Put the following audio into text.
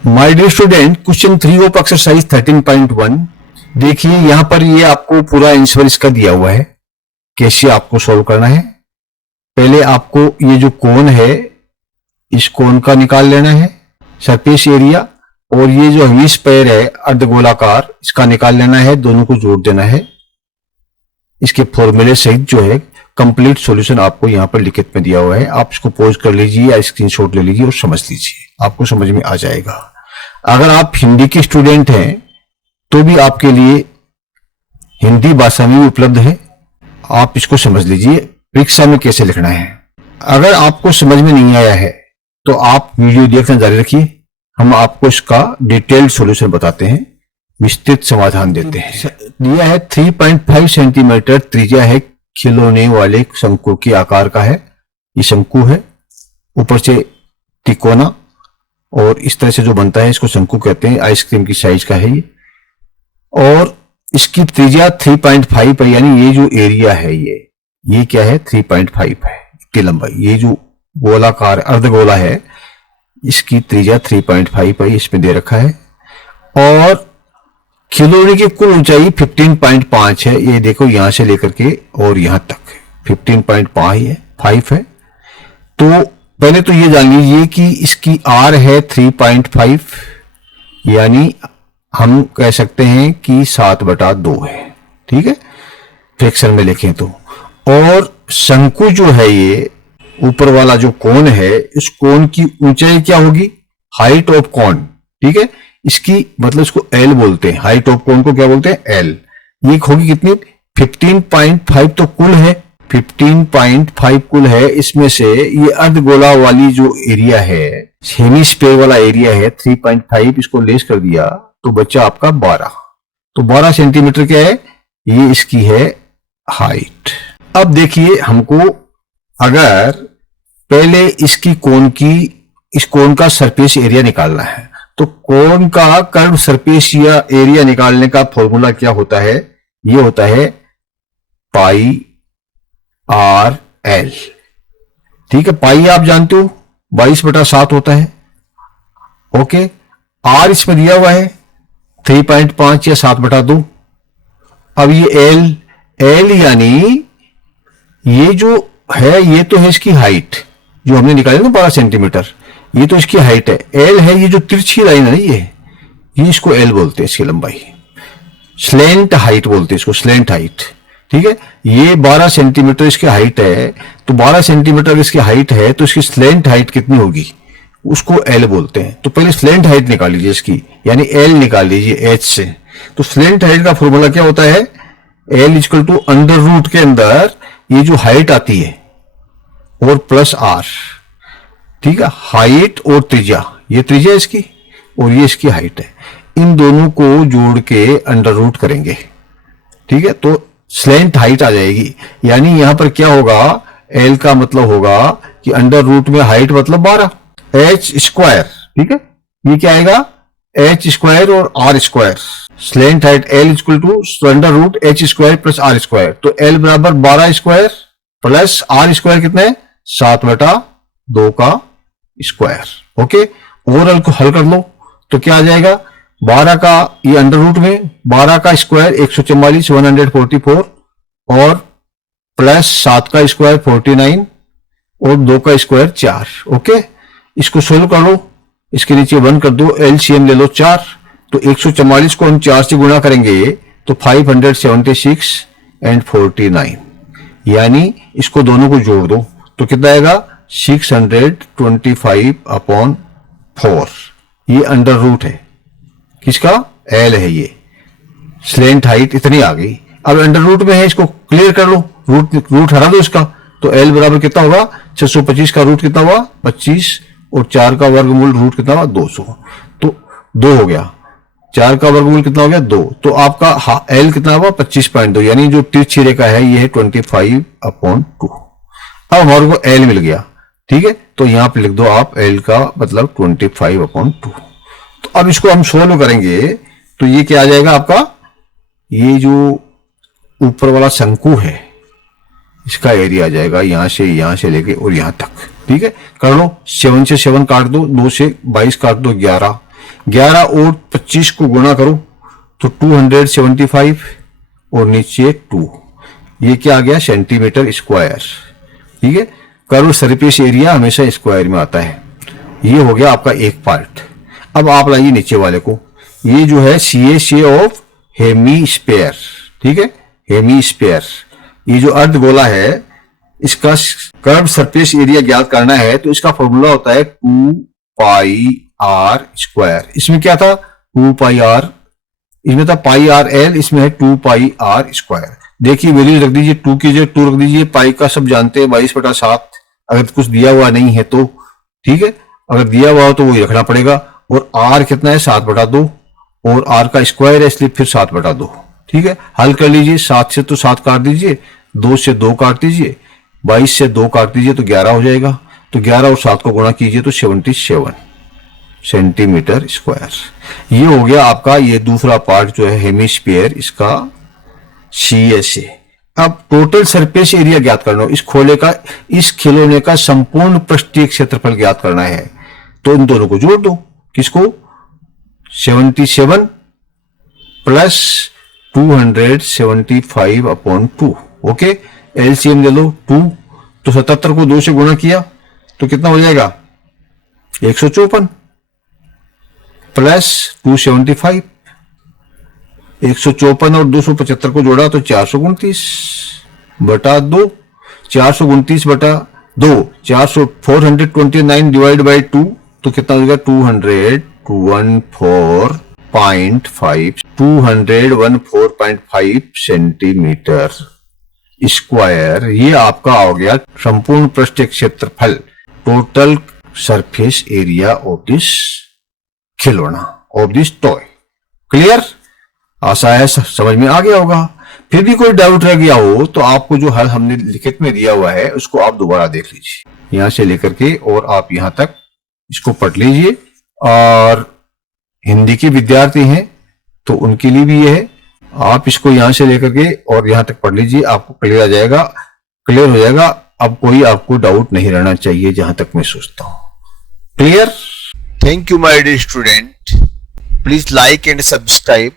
My dear student, question 3 of exercise 13.1। देखिए यहां पर ये आपको पूरा आंसर इसका दिया हुआ है, कैसे आपको सॉल्व करना है। पहले आपको ये जो कोण है इस कोण का निकाल लेना है सरफेस एरिया, और ये जो हमीश पैर है अर्धगोलाकार इसका निकाल लेना है, दोनों को जोड़ देना है। इसके फॉर्मूले सहित जो है कंप्लीट सॉल्यूशन आपको यहाँ पर लिखित में दिया हुआ है। आप इसको पॉज कर लीजिए या स्क्रीनशॉट ले लीजिए और समझ लीजिए, आपको समझ में आ जाएगा। अगर आप हिंदी के स्टूडेंट हैं तो भी आपके लिए हिंदी भाषा में भी उपलब्ध है, आप इसको समझ लीजिए परीक्षा में कैसे लिखना है। अगर आपको समझ में नहीं आया है तो आप वीडियो देखना जारी रखिए, हम आपको इसका डिटेल्ड सॉल्यूशन बताते हैं, विस्तृत समाधान देते हैं। दिया है 3.5 सेंटीमीटर त्रिज्या है खिलौने वाले शंकु के आकार का है। ये शंकु है, ऊपर से तिकोना, और इस तरह से जो बनता है इसको शंकु कहते हैं। आइसक्रीम की साइज का है ये, और इसकी त्रिज्या 3.5 है, यानी ये जो एरिया है ये क्या है 3.5 है इसकी लंबाई। ये जो गोलाकार अर्धगोला है इसकी त्रिज्या 3.5 है, इसमें दे रखा है। और खिलौने की कुल ऊंचाई 15.5 है। ये देखो यहां से लेकर के और यहां तक 15.5 है। तो पहले तो ये जान लीजिए कि इसकी आर है 3.5, यानी हम कह सकते हैं कि 7/2 है, ठीक है, फ्रैक्शन में लिखें तो। और शंकु जो है ये ऊपर वाला जो कोण है, इस कोण की ऊंचाई क्या होगी, हाइट ऑफ कोण, ठीक है, इसकी मतलब इसको एल बोलते हैं। हाइट ऑफ कोण को क्या बोलते हैं, एल। ये होगी कितनी 15.5 तो कुल है, 15.5 कुल है। इसमें से ये अर्धगोला वाली जो एरिया है, हेमिस्फीयर वाला एरिया है 3.5, इसको लेस कर दिया तो बच्चा आपका 12। तो 12 सेंटीमीटर क्या है, ये इसकी है हाइट। अब देखिए हमको अगर पहले इसकी कोण की, इस कोण का सरफेस एरिया निकालना है, तो कोण का कर्व सरफेस या एरिया निकालने का फॉर्मूला क्या होता है, ये होता है पाई आर एल, ठीक है। पाई आप जानते हो 22/7 होता है, ओके। आर इसमें दिया हुआ है 3.5 या 7/2। अब ये एल यानी ये जो है ये तो है इसकी हाइट जो हमने निकाली ना 12 सेंटीमीटर, ये तो इसकी हाइट है। एल है ये जो तिरछी लाइन है ना, ये इसको एल बोलते हैं, इसकी लंबाई। स्लेंट हाइट बोलते हैं इसको, स्लेंट हाइट, ठीक है। ये 12 सेंटीमीटर इसकी हाइट है, तो 12 सेंटीमीटर इसकी हाइट है तो इसकी स्लेंट हाइट कितनी होगी, उसको एल बोलते हैं। तो पहले स्लेंट हाइट निकाल लीजिए इसकी, यानी एल निकाल लीजिए एच से। तो स्लेंट हाइट का फॉर्मूला क्या होता है, L equal to under root के अंदर ये जो हाइट आती है और प्लस आर, ठीक है। हाइट और त्रिज्या, ये त्रिज्या इसकी और ये इसकी हाइट है, इन दोनों को जोड़ के अंडर रूट करेंगे, ठीक है। तो स्लेंट हाइट आ जाएगी, यानी यहां पर क्या होगा, एल का मतलब होगा कि अंडर रूट में हाइट मतलब 12, एच स्क्वायर, ठीक है। ये क्या आएगा एच स्क्वायर और R square. Slant height L equal to under root H square plus R square. तो एल बराबर 12 स्क्वायर प्लस आर स्क्वायर कितना है 7/2 का स्क्वायर, ओके। ओवरऑल को हल कर लो तो क्या आ जाएगा, 12 का ये अंडर रूट में 12 का स्क्वायर 144 144, और प्लस 7 का स्क्वायर 49, और 2 का स्क्वायर 4, ओके। इसको सोल्व कर लो, इसके नीचे 1 कर दो, एलसीएम ले लो 4। तो 144 को हम 4 से गुणा करेंगे तो 576 एंड 49, यानी इसको दोनों को जोड़ दो तो कितना आएगा 625/4। ये अंडर रूट है किसका, एल है, ये स्लेंट हाइट इतनी आ गई। अब अंडर रूट में है, इसको क्लियर कर लो, रूट हटा दो इसका, तो एल बराबर कितना होगा 625 का रूट कितना हुआ 25, और 4 का वर्गमूल रूट कितना हुआ 200, तो 2 हो गया। 4 का वर्गमूल कितना हो गया 2, तो आपका एल कितना हुआ 25.2, यानी जो तिरछी रेखा है ये है 25/2। अब हमारे को एल मिल गया, ठीक है। तो यहां पे लिख दो आप एल का मतलब 25/2। तो अब इसको हम सोल्व करेंगे तो ये क्या आ जाएगा आपका, ये जो ऊपर वाला शंकु है इसका एरिया आ जाएगा यहां से लेके और यहां तक, ठीक है। कर लो, 7 से 7 काट दो, 2 से 22 काट दो 11, 11 और 25 को गुणा करो तो 275 और नीचे 2, ये क्या आ गया सेंटीमीटर स्क्वायर। ठीक है, कर्व सरफेस एरिया हमेशा स्क्वायर में आता है। ये हो गया आपका एक पार्ट। अब आप लाइए नीचे वाले को, ये जो है सी ऑफ हेमीस्फीयर। ठीक है, हेमीस्फीयर, ये जो अर्धगोला है इसका कर्व सरफेस एरिया ज्ञात करना है तो इसका फॉर्मूला होता है 2 पाई आर स्क्वायर। इसमें क्या था 2 पाई आर, इसमें था पाई आर एल, इसमें है 2 पाई आर स्क्वायर। देखिए वैल्यू रख दीजिए, 2 की जगह 2 रख दीजिए, पाई का सब जानते हैं 22/7, अगर कुछ दिया हुआ नहीं है तो। ठीक है, अगर दिया हुआ हो तो वही रखना पड़ेगा। और आर कितना है 7/2 और आर का स्क्वायर है इसलिए फिर 7/2। ठीक है, हल कर लीजिए, 7 से तो 7 काट दीजिए, 2 से 2 काट दीजिए, 22 से 2 काट दीजिए तो 11 हो जाएगा। तो 11 और 7 को गुणा कीजिए तो 77 सेंटीमीटर स्क्वायर। ये हो गया आपका ये दूसरा पार्ट जो है हेमिस्फीयर, इसका CSA। अब टोटल सरफेस एरिया ज्ञात करना हो, इस खोले का, इस खिलौने का संपूर्ण पृष्ठीय क्षेत्रफल ज्ञात करना है तो इन दोनों को जोड़ दो। किसको 77 प्लस 275/2। ओके, एलसीएम ले लो 2, तो 77 को 2 से गुणा किया तो कितना हो जाएगा 154 प्लस 275, 154 और 275 को जोड़ा तो 429/2, 429/2, 429 डिवाइड बाई 2 तो कितना हो जाएगा 214.5 सेंटीमीटर स्क्वायर। ये आपका हो गया संपूर्ण पृष्ठीय क्षेत्रफल, total surface area of this खिलौना, ऑफ दिस टॉय। क्लियर, आशा है समझ में आ गया होगा। फिर भी कोई डाउट रह गया हो तो आपको जो हल हमने लिखित में दिया हुआ है उसको आप दोबारा देख लीजिए, यहां से लेकर के और आप यहां तक इसको पढ़ लीजिए। और हिंदी के विद्यार्थी हैं तो उनके लिए भी ये है, आप इसको यहां से लेकर के और यहां तक पढ़ लीजिए, आपको क्लियर आ जाएगा, क्लियर हो जाएगा। अब कोई आपको डाउट नहीं रहना चाहिए जहां तक मैं सोचता हूं। Clear? Thank you, my dear student. Please like and subscribe